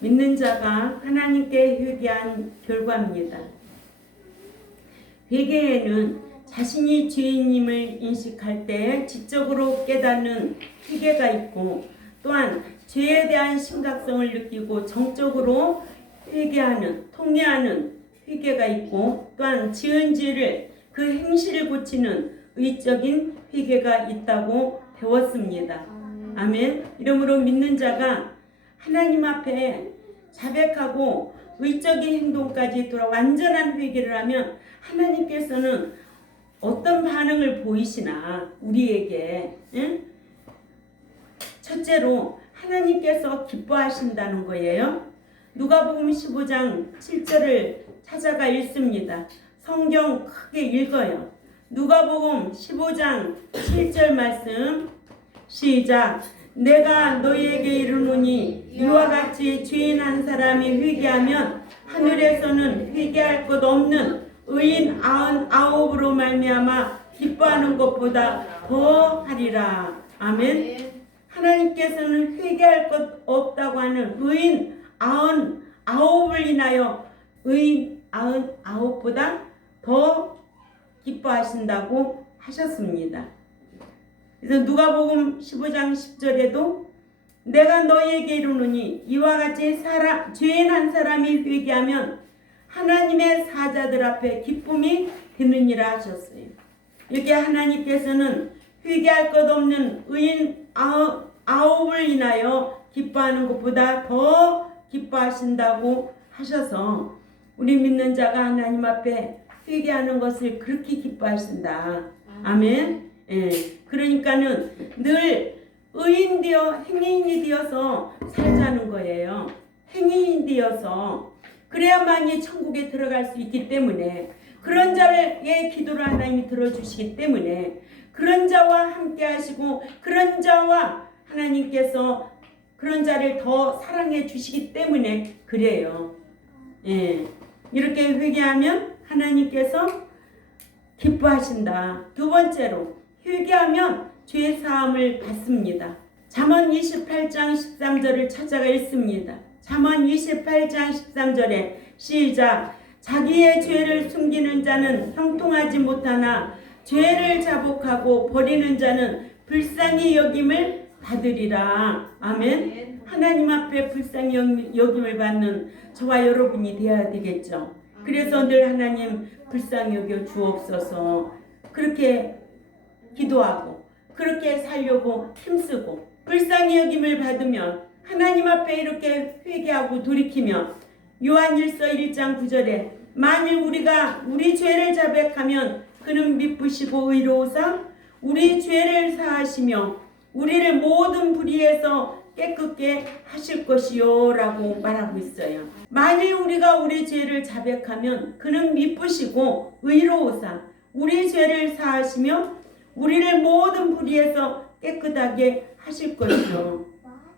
믿는 자가 하나님께 회개한 결과입니다. 회개에는 자신이 죄인임을 인식할 때 지적으로 깨닫는 회개가 있고, 또한 죄에 대한 심각성을 느끼고 정적으로 회개하는, 통회하는 회개가 있고, 또한 지은 죄를 그 행실을 고치는 의적인 회개가 있다고 배웠습니다. 아멘. 이러므로 믿는 자가 하나님 앞에 자백하고 의적인 행동까지 돌아 완전한 회개를 하면 하나님께서는 어떤 반응을 보이시나 우리에게, 응? 첫째로 하나님께서 기뻐하신다는 거예요. 누가복음 15장 7절을 찾아가 읽습니다. 성경 크게 읽어요. 누가복음 15장 7절 말씀 시작. 내가 너희에게 이르노니 이와 같이 죄인 한 사람이 회개하면 하늘에서는 회개할 것 없는 의인 99으로 말미암아 기뻐하는 것보다 더 하리라. 아멘. 하나님께서는 회개할 것 없다고 하는 의인 99을 인하여 의인 99보다 더 기뻐하신다고 하셨습니다. 그래서 누가복음 15장 10절에도 내가 너희에게 이르노니 이와 같이 죄인 한 사람이 회개하면 하나님의 사자들 앞에 기쁨이 드느니라 하셨어요. 이렇게 하나님께서는 회개할 것 없는 의인 99을 인하여 기뻐하는 것보다 더 기뻐하신다고 하셔서 우리 믿는 자가 하나님 앞에 회개하는 것을 그렇게 기뻐하신다. 아멘. 예. 그러니까는 늘 의인 되어 행인이 되어서 살자는 거예요. 행인이 되어서 그래야만이 천국에 들어갈 수 있기 때문에, 그런 자의 기도를 하나님이 들어주시기 때문에, 그런 자와 함께 하시고 그런 자와 하나님께서 그런 자를 더 사랑해 주시기 때문에 그래요. 예. 이렇게 회개하면 하나님께서 기뻐하신다. 두 번째로 회개하면 죄 사함을 받습니다. 잠언 28장 13절을 찾아가 읽습니다. 잠언 28장 13절에 시작. 자기의 죄를 숨기는 자는 형통하지 못하나 죄를 자복하고 버리는 자는 불쌍히 여김을 받으리라. 아멘. 하나님 앞에 불쌍히 여김을 받는 저와 여러분이 되어야 되겠죠. 그래서 늘 하나님 불쌍히 여겨 주옵소서 그렇게 기도하고 그렇게 살려고 힘쓰고 불쌍히 여김을 받으면 하나님 앞에 이렇게 회개하고 돌이키면 요한일서 1장 9절에 만일 우리가 우리 죄를 자백하면 그는 미쁘시고 의로우사 우리 죄를 사하시며 우리를 모든 불의에서 깨끗게 하실 것이요 라고 말하고 있어요. 만일 우리가 우리 죄를 자백하면 그는 미쁘시고 의로우사 우리 죄를 사하시며 우리를 모든 불의에서 깨끗하게 하실 것이요.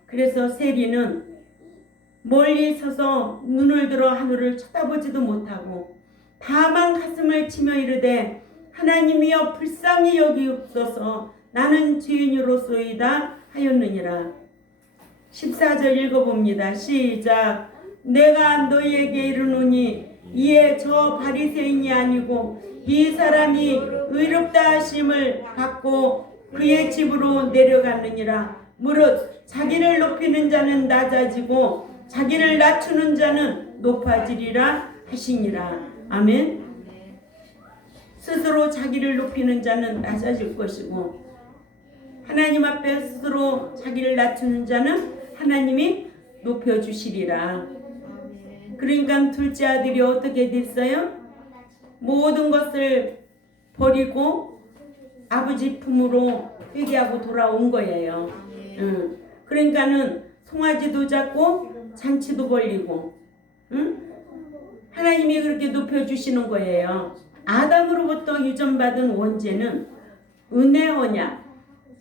그래서 세리는 멀리 서서 눈을 들어 하늘을 쳐다보지도 못하고 다만 가슴을 치며 이르되 하나님이여 불쌍히 여기옵소서 나는 죄인으로소이다 하였느니라. 14절 읽어봅니다. 시작. 내가 너희에게 이르노니 이에 저 바리새인이 아니고 이 사람이 의롭다 하심을 받고 그의 집으로 내려갔느니라. 무릇 자기를 높이는 자는 낮아지고 자기를 낮추는 자는 높아지리라 하시니라. 아멘. 스스로 자기를 높이는 자는 낮아질 것이고 하나님 앞에 스스로 자기를 낮추는 자는 하나님이 높여주시리라. 그러니까 둘째 아들이 어떻게 됐어요? 모든 것을 버리고 아버지 품으로 회개하고 돌아온 거예요. 그러니까는 송아지도 잡고 잔치도 벌리고 하나님이 그렇게 높여주시는 거예요. 아담으로부터 유전받은 원죄는 은혜 언약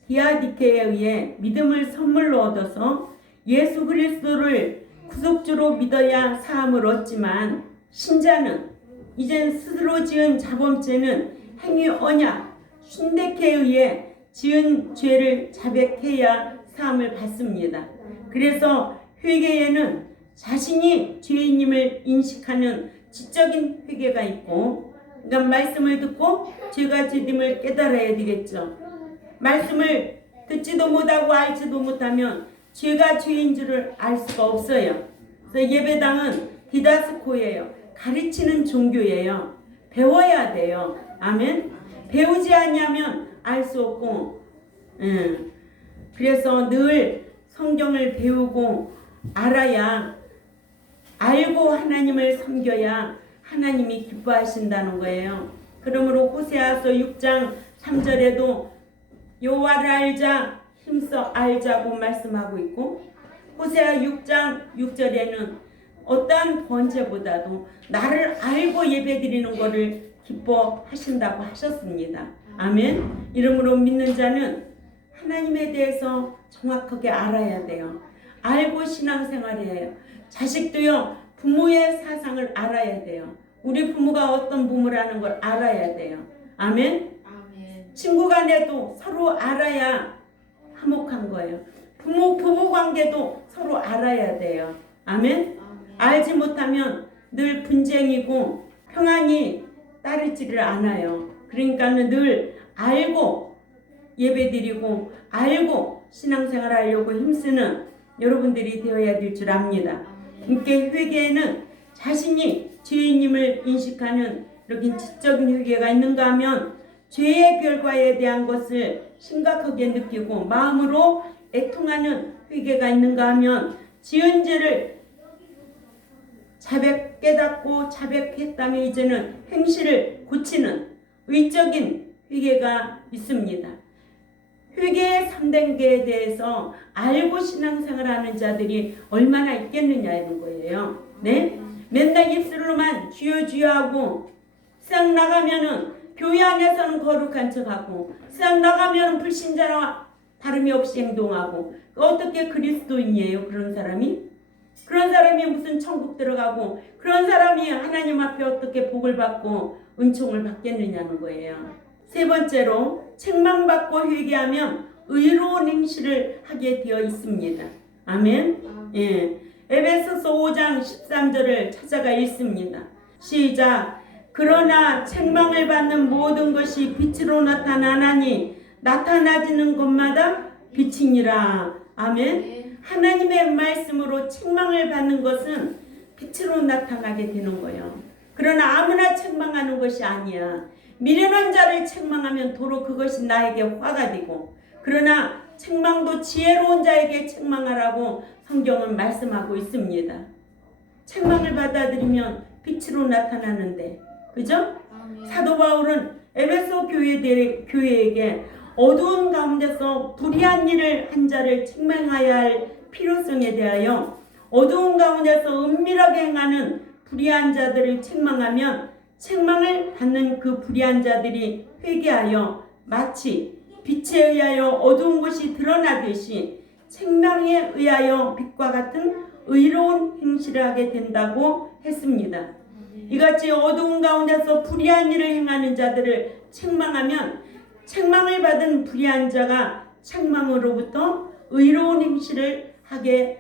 디아디케에 의해 믿음을 선물로 얻어서 예수 그리스도를 구속주로 믿어야 사함을 얻지만 신자는 이젠 스스로 지은 자범죄는 행위 언약 신데케에 의해 지은 죄를 자백해야 사함을 받습니다. 그래서 회개에는 자신이 죄인임을 인식하는 지적인 회개가 있고, 그러니까 말씀을 듣고 죄가 죄됨을 깨달아야 되겠죠. 말씀을 듣지도 못하고 알지도 못하면 죄가 죄인 줄을 알 수가 없어요. 그래서 예배당은 디다스코예요. 가르치는 종교예요. 배워야 돼요. 아멘. 배우지 않으면 알 수 없고, 그래서 늘 성경을 배우고 알아야, 알고 하나님을 섬겨야 하나님이 기뻐하신다는 거예요. 그러므로 호세아서 6장 3절에도 여호와를 알자, 힘써 알자고 말씀하고 있고, 호세아 6장 6절에는 어떠한 번제보다도 나를 알고 예배드리는 것을 기뻐하신다고 하셨습니다. 아멘. 이러므로 믿는 자는 하나님에 대해서 정확하게 알아야 돼요. 알고 신앙생활해야 해요. 자식도요, 부모의 사상을 알아야 돼요. 우리 부모가 어떤 부모라는 걸 알아야 돼요. 아멘. 친구 간에도 서로 알아야 화목한 거예요. 부부 관계도 서로 알아야 돼요. 아멘. 알지 못하면 늘 분쟁이고 평안이 따르지를 않아요. 그러니까는 늘 알고 예배드리고 알고 신앙생활 하려고 힘쓰는 여러분들이 되어야 될 줄 압니다. 그러니까 회개에는 자신이 죄인임을 인식하는 이렇게 지적인 회개가 있는가 하면 죄의 결과에 대한 것을 심각하게 느끼고 마음으로 애통하는 회개가 있는가 하면 지은 죄를 자백 깨닫고 자백했다면 이제는 행실을 고치는 의적인 회개가 있습니다. 회개의 3단계에 대해서 알고 신앙생활하는 자들이 얼마나 있겠느냐는 거예요. 네? 맨날 입술로만 주여 주여 하고 세상 나가면은 교회 안에서는 거룩한 척하고 세상 나가면 불신자와 다름이 없이 행동하고 어떻게 그리스도인이에요? 그런 사람이? 그런 사람이 무슨 천국 들어가고 그런 사람이 하나님 앞에 어떻게 복을 받고 은총을 받겠느냐는 거예요. 세 번째로 책망받고 회개하면 의로운 행실을 하게 되어 있습니다. 아멘. 예. 에베소서 5장 13절을 찾아가 읽습니다. 시작. 그러나 책망을 받는 모든 것이 빛으로 나타나나니 나타나지는 것마다 빛이니라. 아멘. 하나님의 말씀으로 책망을 받는 것은 빛으로 나타나게 되는 거예요. 그러나 아무나 책망하는 것이 아니야. 미련한 자를 책망하면 도로 그것이 나에게 화가 되고, 그러나 책망도 지혜로운 자에게 책망하라고 성경은 말씀하고 있습니다. 책망을 받아들이면 빛으로 나타나는데, 그죠? 사도 바울은 에베소 교회에게 어두운 가운데서 불의한 일을 한 자를 책망해야 할 필요성에 대하여 어두운 가운데서 은밀하게 행하는 불의한 자들을 책망하면 책망을 받는 그 불의한 자들이 회개하여 마치 빛에 의하여 어두운 것이 드러나듯이 책망에 의하여 빛과 같은 의로운 행실을 하게 된다고 했습니다. 이같이 어두운 가운데서 불의한 일을 행하는 자들을 책망하면 책망을 받은 불의한 자가 책망으로부터 의로운 행실을 하게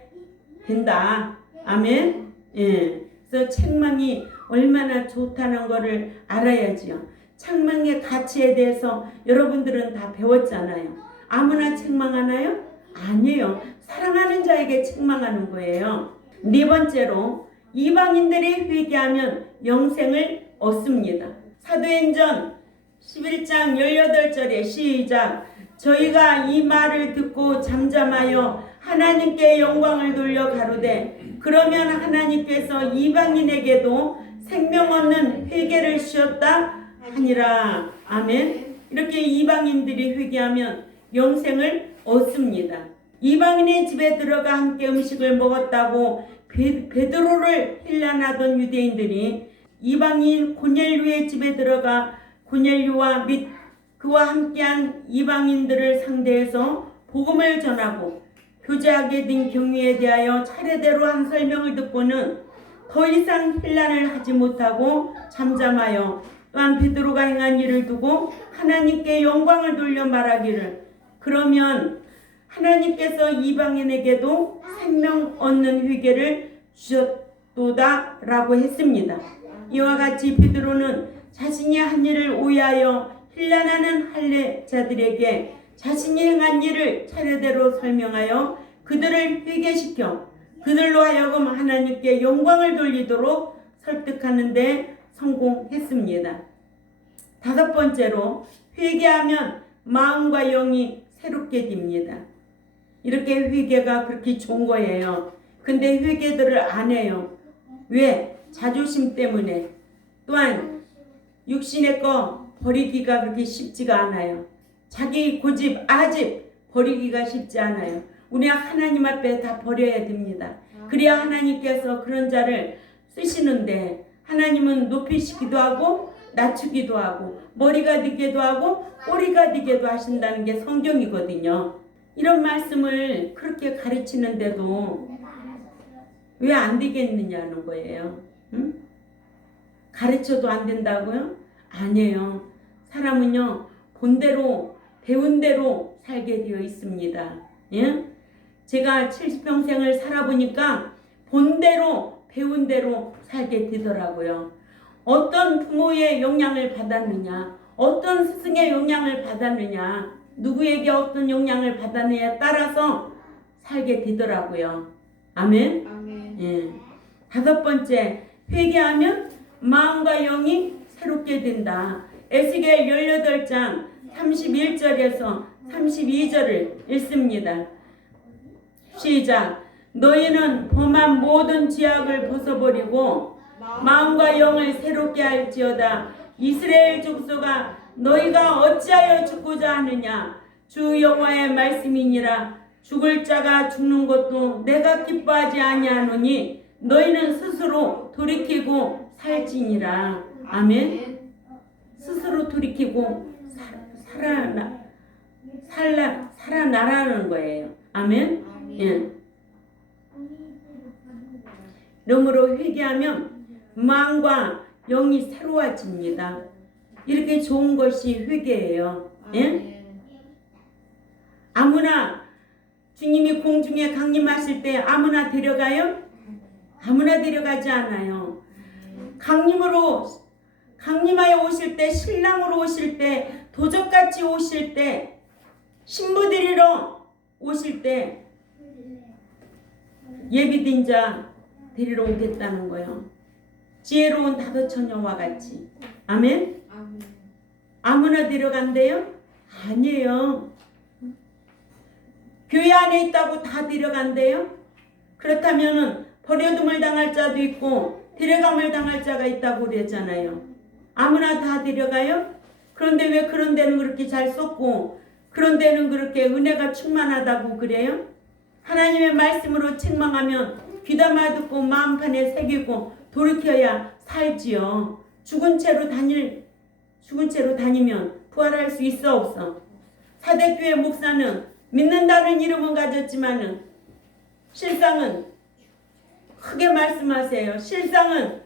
된다. 아멘. 예. 그래서 책망이 얼마나 좋다는 것을 알아야지요. 책망의 가치에 대해서 여러분들은 다 배웠잖아요. 아무나 책망하나요? 아니에요. 사랑하는 자에게 책망하는 거예요. 네 번째로 이방인들이 회개하면 영생을 얻습니다. 사도행전 11장 18절에 시작. 저희가 이 말을 듣고 잠잠하여 하나님께 영광을 돌려 가로되 그러면 하나님께서 이방인에게도 생명 얻는 회개를 주셨다 하니라. 아멘. 이렇게 이방인들이 회개하면 영생을 얻습니다. 이방인의 집에 들어가 함께 음식을 먹었다고 베드로를 힐난하던 유대인들이 이방인 고넬료의 집에 들어가 고넬료와 및 그와 함께한 이방인들을 상대해서 복음을 전하고 교제하게 된 경위에 대하여 차례대로 한 설명을 듣고는 더 이상 힐난을 하지 못하고 잠잠하여 또한 베드로가 행한 일을 두고 하나님께 영광을 돌려 말하기를 그러면 하나님께서 이방인에게도 생명 얻는 회개를 주셨도다라고 했습니다. 이와 같이 베드로는 자신이 한 일을 오해하여 혼란하는 할례자들에게 자신이 행한 일을 차례대로 설명하여 그들을 회개시켜 그들로 하여금 하나님께 영광을 돌리도록 설득하는 데 성공했습니다. 다섯 번째로, 회개하면 마음과 영이 새롭게 됩니다. 이렇게 회개가 그렇게 좋은 거예요. 근데 회개들을 안 해요. 왜? 자존심 때문에. 또한 육신의 거 버리기가 그렇게 쉽지가 않아요. 자기 고집, 아집 버리기가 쉽지 않아요. 우리가 하나님 앞에 다 버려야 됩니다. 그래야 하나님께서 그런 자를 쓰시는데, 하나님은 높이시기도 하고 낮추기도 하고 머리가 되기도 하고 꼬리가 되기도 하신다는 게 성경이거든요. 이런 말씀을 그렇게 가르치는데도 왜 안 되겠느냐는 거예요. 응? 가르쳐도 안 된다고요? 아니에요. 사람은요, 본대로 배운 대로 살게 되어 있습니다. 예? 제가 70평생을 살아보니까 본대로 배운 대로 살게 되더라고요. 어떤 부모의 영향을 받았느냐, 어떤 스승의 영향을 받았느냐, 누구에게 어떤 영향을 받았느냐에 따라서 살게 되더라고요. 아멘? 아멘. 예. 다섯 번째, 회개하면 마음과 영이 새롭게 된다. 에스겔 18장 31절에서 32절을 읽습니다. 시작. 너희는 범한 모든 죄악을 벗어버리고 마음과 영을 새롭게 할지어다. 이스라엘 족속아, 너희가 어찌하여 죽고자 하느냐? 주 여호와의 말씀이니라. 죽을 자가 죽는 것도 내가 기뻐하지 아니하노니 너희는 스스로 돌이키고 살지니라. 아멘. 스스로 돌이키고 살아나라는 거예요. 아멘. 예. 그러므로 회개하면 마음과 영이 새로워집니다. 이렇게 좋은 것이 회개예요. 예? 아무나 주님이 공중에 강림하실 때 아무나 데려가요? 아무나 데려가지 않아요. 강림하여 오실 때, 신랑으로 오실 때, 도적같이 오실 때, 신부 데리러 오실 때 예비된 자 데리러 오겠다는 거예요. 지혜로운 다섯 처녀와 같이. 아멘? 아무나 데려간대요? 아니에요. 교회 안에 있다고 다 데려간대요? 그렇다면은 버려둠을 당할 자도 있고 데려감을 당할 자가 있다고 그랬잖아요. 아무나 다 데려가요? 그런데 왜 그런 데는 그렇게 잘 썼고 그런 데는 그렇게 은혜가 충만하다고 그래요? 하나님의 말씀으로 책망하면 귀담아 듣고 마음판에 새기고 돌이켜야 살지요. 죽은 채로 다니면 부활할 수 있어 없어? 사대교회 목사는 믿는다는 이름은 가졌지만은 실상은 크게 말씀하세요. 실상은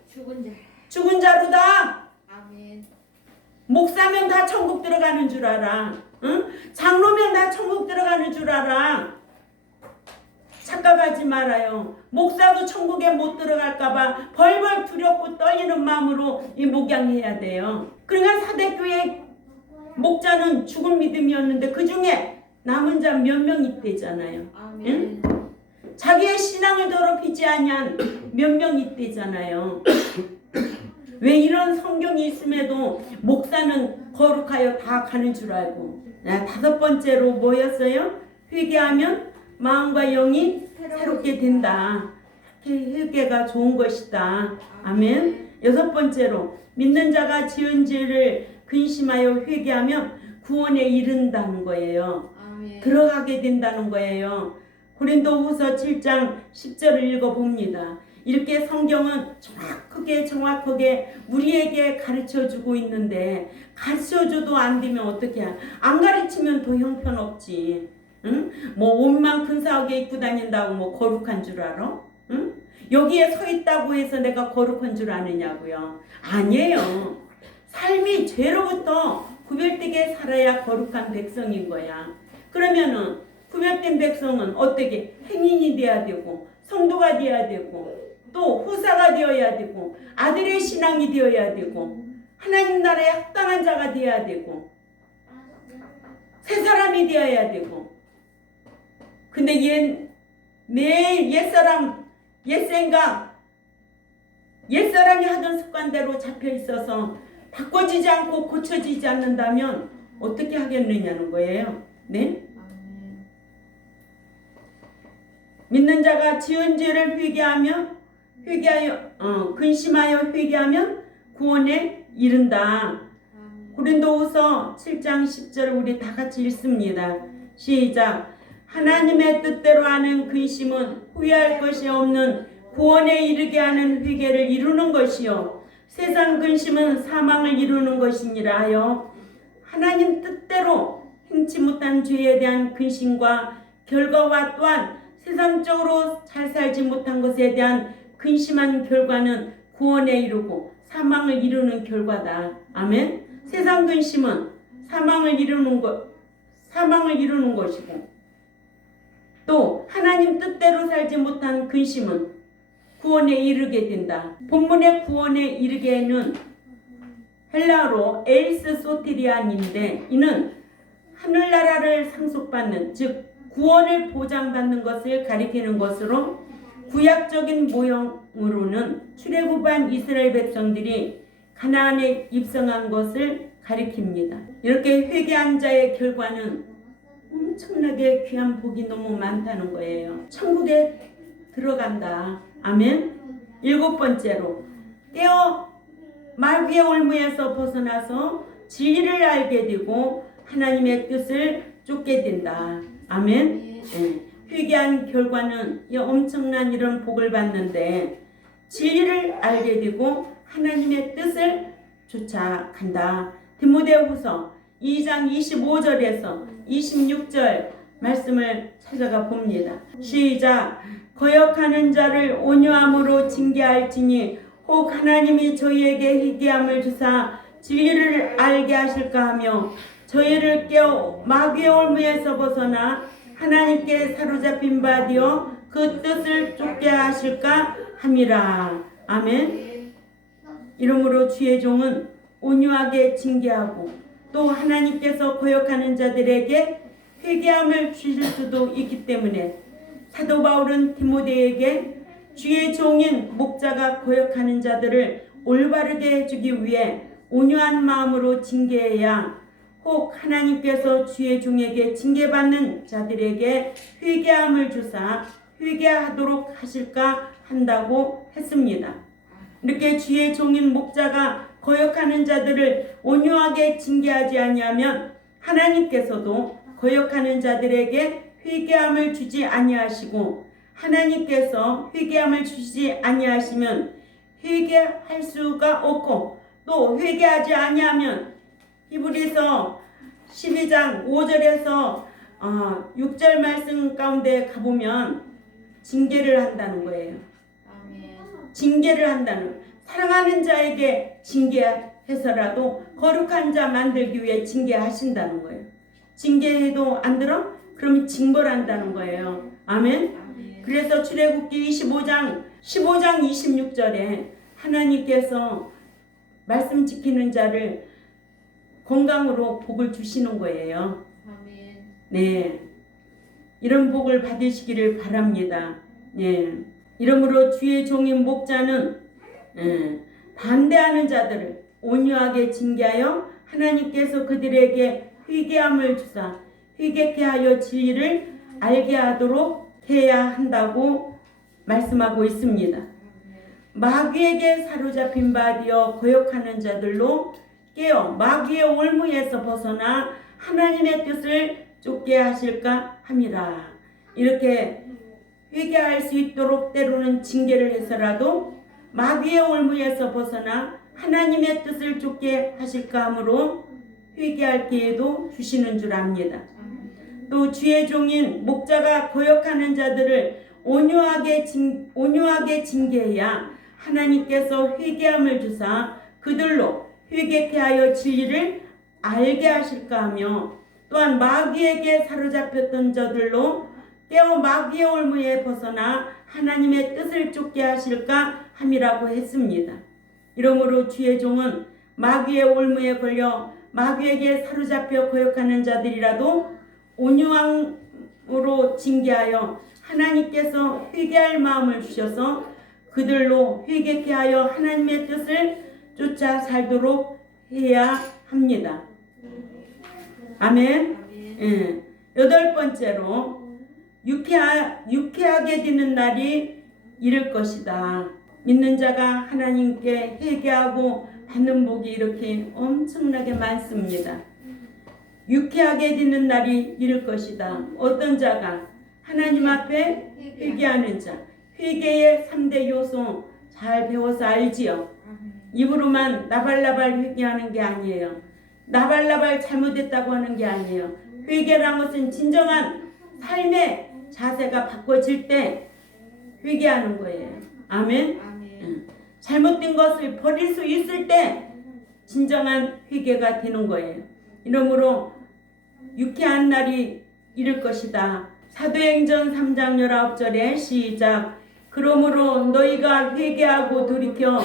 죽은 자로다. 아멘. 목사면 다 천국 들어가는 줄 알아. 응? 장로면 다 천국 들어가는 줄 알아. 착각하지 말아요. 목사도 천국에 못 들어갈까봐 벌벌 두렵고 떨리는 마음으로 이 목양해야 돼요. 그러니까 사대교회 목자는 죽은 믿음이었는데 그 중에 남은 자 몇 명 있대잖아요. 응? 자기의 신앙을 더럽히지 아니한 몇 명 있대잖아요. 왜 이런 성경이 있음에도 목사는 거룩하여 다 가는 줄 알고. 다섯 번째로 뭐였어요? 회개하면 마음과 영이 새롭게 된다. 회개가 좋은 것이다. 아멘. 여섯 번째로 믿는 자가 지은 죄를 근심하여 회개하면 구원에 이른다는 거예요. 아멘. 들어가게 된다는 거예요. 고린도후서 7장 10절을 읽어봅니다. 이렇게 성경은 정확하게 우리에게 가르쳐주고 있는데 가르쳐줘도 안 되면 어떻게 해? 안 가르치면 더 형편없지. 응? 뭐 옷만 근사하게 입고 다닌다고 뭐 거룩한 줄 알아? 응? 여기에 서 있다고 해서 내가 거룩한 줄 아느냐고요? 아니에요. 삶이 죄로부터 구별되게 살아야 거룩한 백성인 거야. 그러면은 구별된 백성은 어떻게 행인이 돼야 되고 성도가 돼야 되고 또 후사가 되어야 되고 아들의 신앙이 되어야 되고 하나님 나라에 합당한 자가 되어야 되고 새 사람이 되어야 되고 근데 매일 옛사람 옛생각 옛사람이 하던 습관대로 잡혀 있어서 바꿔지지 않고 고쳐지지 않는다면 어떻게 하겠느냐는 거예요. 네? 믿는 자가 지은 죄를 근심하여 회개하면 구원에 이른다. 고린도후서 7장 10절 우리 다 같이 읽습니다. 시작. 하나님의 뜻대로 하는 근심은 후회할 것이 없는 구원에 이르게 하는 회개를 이루는 것이요 세상 근심은 사망을 이루는 것이니라 하여 하나님 뜻대로 행치 못한 죄에 대한 근심과 결과와 또한 세상적으로 잘 살지 못한 것에 대한 근심한 결과는 구원에 이르고 사망을 이루는 결과다. 아멘. 세상 근심은 사망을 이루는 것이고 또 하나님 뜻대로 살지 못한 근심은 구원에 이르게 된다. 본문의 구원에 이르게는 헬라어로 에이스 소테리안인데 이는 하늘나라를 상속받는 즉 구원을 보장받는 것을 가리키는 것으로 구약적인 모형으로는 출애굽한 이스라엘 백성들이 가나안에 입성한 것을 가리킵니다. 이렇게 회개한 자의 결과는 엄청나게 귀한 복이 너무 많다는 거예요. 천국에 들어간다. 아멘. 7번째로 깨어 마귀의 올무에서 벗어나서 진리를 알게 되고 하나님의 뜻을 쫓게 된다. 아멘. 네. 회개한 결과는 이 엄청난 이런 복을 받는데 진리를 알게 되고 하나님의 뜻을 쫓아간다. 디모데후서 2장 25절에서 26절 말씀을 찾아가 봅니다. 시작. 거역하는 자를 온유함으로 징계할지니 혹 하나님이 저희에게 희귀함을 주사 진리를 알게 하실까 하며 저희를 깨어 마귀의 올무에서 벗어나 하나님께 사로잡힌 바 되어 그 뜻을 쫓게 하실까 함이라. 아멘. 이러므로 주의 종은 온유하게 징계하고 또 하나님께서 거역하는 자들에게 회개함을 주실 수도 있기 때문에 사도 바울은 디모데에게 주의 종인 목자가 거역하는 자들을 올바르게 해주기 위해 온유한 마음으로 징계해야 혹 하나님께서 주의 종에게 징계받는 자들에게 회개함을 주사 회개하도록 하실까 한다고 했습니다. 이렇게 주의 종인 목자가 거역하는 자들을 온유하게 징계하지 아니하면 하나님께서도 거역하는 자들에게 회개함을 주지 아니하시고 하나님께서 회개함을 주시지 아니하시면 회개할 수가 없고 또 회개하지 아니하면 히브리서 12장 5절에서 6절 말씀 가운데 가보면 징계를 한다는 거예요. 징계를 한다는 사랑하는 자에게 징계해서라도 거룩한 자 만들기 위해 징계하신다는 거예요. 징계해도 안 들어? 그럼 징벌한다는 거예요. 아멘. 그래서 출애굽기 15장 26절에 하나님께서 말씀 지키는 자를 건강으로 복을 주시는 거예요. 네, 이런 복을 받으시기를 바랍니다. 네, 이러므로 주의 종인 목자는 반대하는 자들을 온유하게 징계하여 하나님께서 그들에게 회개함을 주사 회개케 하여 진리를 알게 하도록 해야 한다고 말씀하고 있습니다. 마귀에게 사로잡힌 바 되어 거역하는 자들로 깨어 마귀의 올무에서 벗어나 하나님의 뜻을 쫓게 하실까 함이라. 이렇게 회개할 수 있도록 때로는 징계를 해서라도 마귀의 올무에서 벗어나 하나님의 뜻을 쫓게 하실까 하므로 회개할 기회도 주시는 줄 압니다. 또 주의 종인 목자가 거역하는 자들을 온유하게 징계해야 하나님께서 회개함을 주사 그들로 회개케 하여 진리를 알게 하실까 하며 또한 마귀에게 사로잡혔던 자들로 깨어 마귀의 올무에 벗어나 하나님의 뜻을 쫓게 하실까 함이라고 했습니다. 이러므로 주의 종은 마귀의 올무에 걸려 마귀에게 사로잡혀 거역하는 자들이라도 온유함으로 징계하여 하나님께서 회개할 마음을 주셔서 그들로 회개케 하여 하나님의 뜻을 쫓아 살도록 해야 합니다. 아멘. 예. 8번째로 유쾌하게 되는 날이 이를 것이다. 믿는 자가 하나님께 회개하고 받는 복이 이렇게 엄청나게 많습니다. 유쾌하게 되는 날이 이를 것이다. 어떤 자가 하나님 앞에 회개하는 자. 회개의 3대 요소 잘 배워서 알지요. 입으로만 나발나발 회개하는 게 아니에요. 나발나발 잘못했다고 하는 게 아니에요. 회개라는 것은 진정한 삶의 자세가 바꿔질 때 회개하는 거예요. 아멘. 잘못된 것을 버릴 수 있을 때 진정한 회개가 되는 거예요. 이러므로 유쾌한 날이 이를 것이다. 사도행전 3장 19절에 시작. 그러므로 너희가 회개하고 돌이켜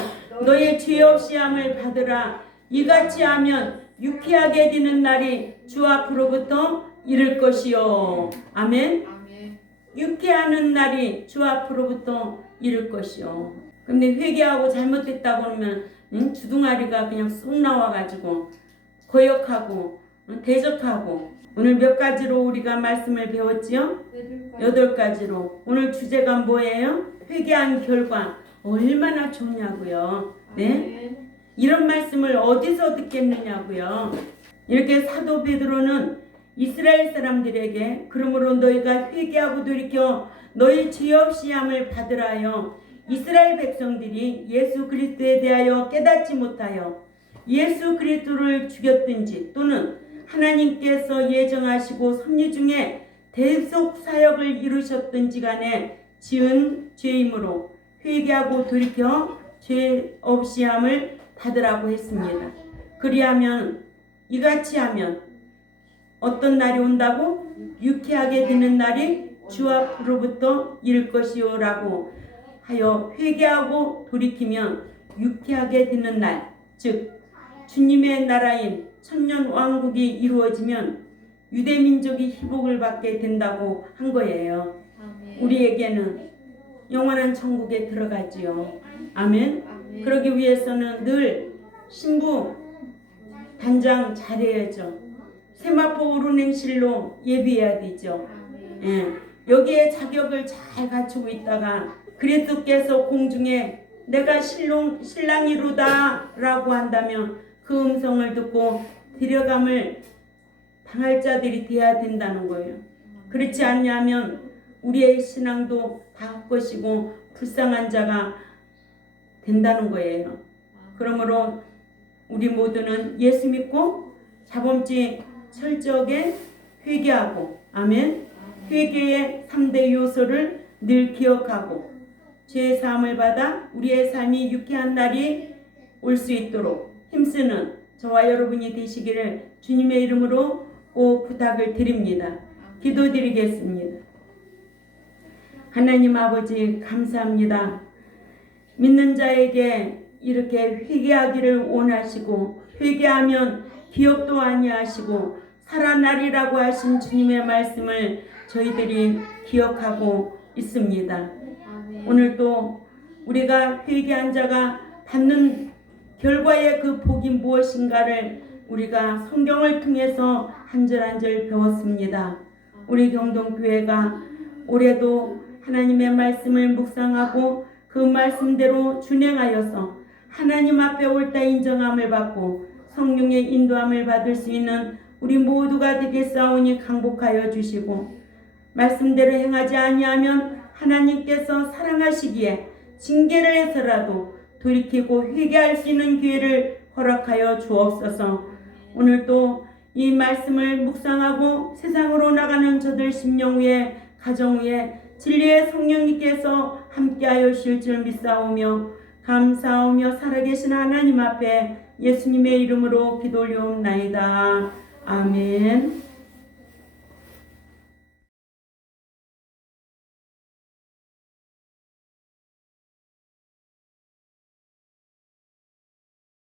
너의 죄 없이 함을 받으라. 이같이 하면 유쾌하게 되는 날이 주 앞으로부터 이를 것이요. 아멘. 유쾌하는 날이 주 앞으로부터 이를 것이요. 근데 회개하고 잘못됐다고 하면 주둥아리가 그냥 쑥 나와가지고 거역하고 대적하고. 오늘 몇 가지로 우리가 말씀을 배웠지요? 8가지로. 오늘 주제가 뭐예요? 회개한 결과 얼마나 좋냐고요. 네? 이런 말씀을 어디서 듣겠느냐고요. 이렇게 사도 베드로는 이스라엘 사람들에게 그러므로 너희가 회개하고 돌이켜 너희 죄 없이 함을 받으라요. 이스라엘 백성들이 예수 그리스도에 대하여 깨닫지 못하여 예수 그리스도를 죽였든지 또는 하나님께서 예정하시고 섭리 중에 대속 사역을 이루셨든지 간에 지은 죄이므로 회개하고 돌이켜 죄 없이 함을 받으라고 했습니다. 그리하면 이같이 하면 어떤 날이 온다고? 유쾌하게 되는 날이 주 앞으로부터 이를 것이요 라고 하여 회개하고 돌이키면 유쾌하게 되는 날, 즉 주님의 나라인 천년 왕국이 이루어지면 유대민족이 희복을 받게 된다고 한 거예요. 우리에게는 영원한 천국에 들어가지요. 아멘. 그러기 위해서는 늘 신부 단장 잘해야죠. 세마포 오른행실로 예비해야 되죠. 예. 여기에 자격을 잘 갖추고 있다가 그리스도께서 공중에 내가 신랑이로다 라고 한다면 그 음성을 듣고 데려감을 당할 자들이 되어야 된다는 거예요. 그렇지 않냐면 우리의 신앙도 다 헛것이고 불쌍한 자가 된다는 거예요. 그러므로 우리 모두는 예수 믿고 자범죄 철저하게 회개하고 아멘. 회개의 3대 요소를 늘 기억하고 죄의 사함을 받아 우리의 삶이 유쾌한 날이 올 수 있도록 힘쓰는 저와 여러분이 되시기를 주님의 이름으로 꼭 부탁을 드립니다. 기도드리겠습니다. 하나님 아버지 감사합니다. 믿는 자에게 이렇게 회개하기를 원하시고 회개하면 기억도 아니하시고 살아나리라고 하신 주님의 말씀을 저희들이 기억하고 있습니다. 오늘도 우리가 회개한 자가 받는 결과의 그 복이 무엇인가를 우리가 성경을 통해서 한 절 한 절 배웠습니다. 우리 경동교회가 올해도 하나님의 말씀을 묵상하고 그 말씀대로 준행하여서 하나님 앞에 옳다 인정함을 받고 성령의 인도함을 받을 수 있는 우리 모두가 되겠사오니 강복하여 주시고 말씀대로 행하지 아니하면 하나님께서 사랑하시기에 징계를 해서라도 돌이키고 회개할 수 있는 기회를 허락하여 주옵소서. 오늘도 이 말씀을 묵상하고 세상으로 나가는 저들 심령 위에 가정 위에 진리의 성령님께서 함께하여 주실 줄 믿사오며 감사하며 살아계신 하나님 앞에 예수님의 이름으로 기도 올려옵나이다. 아멘.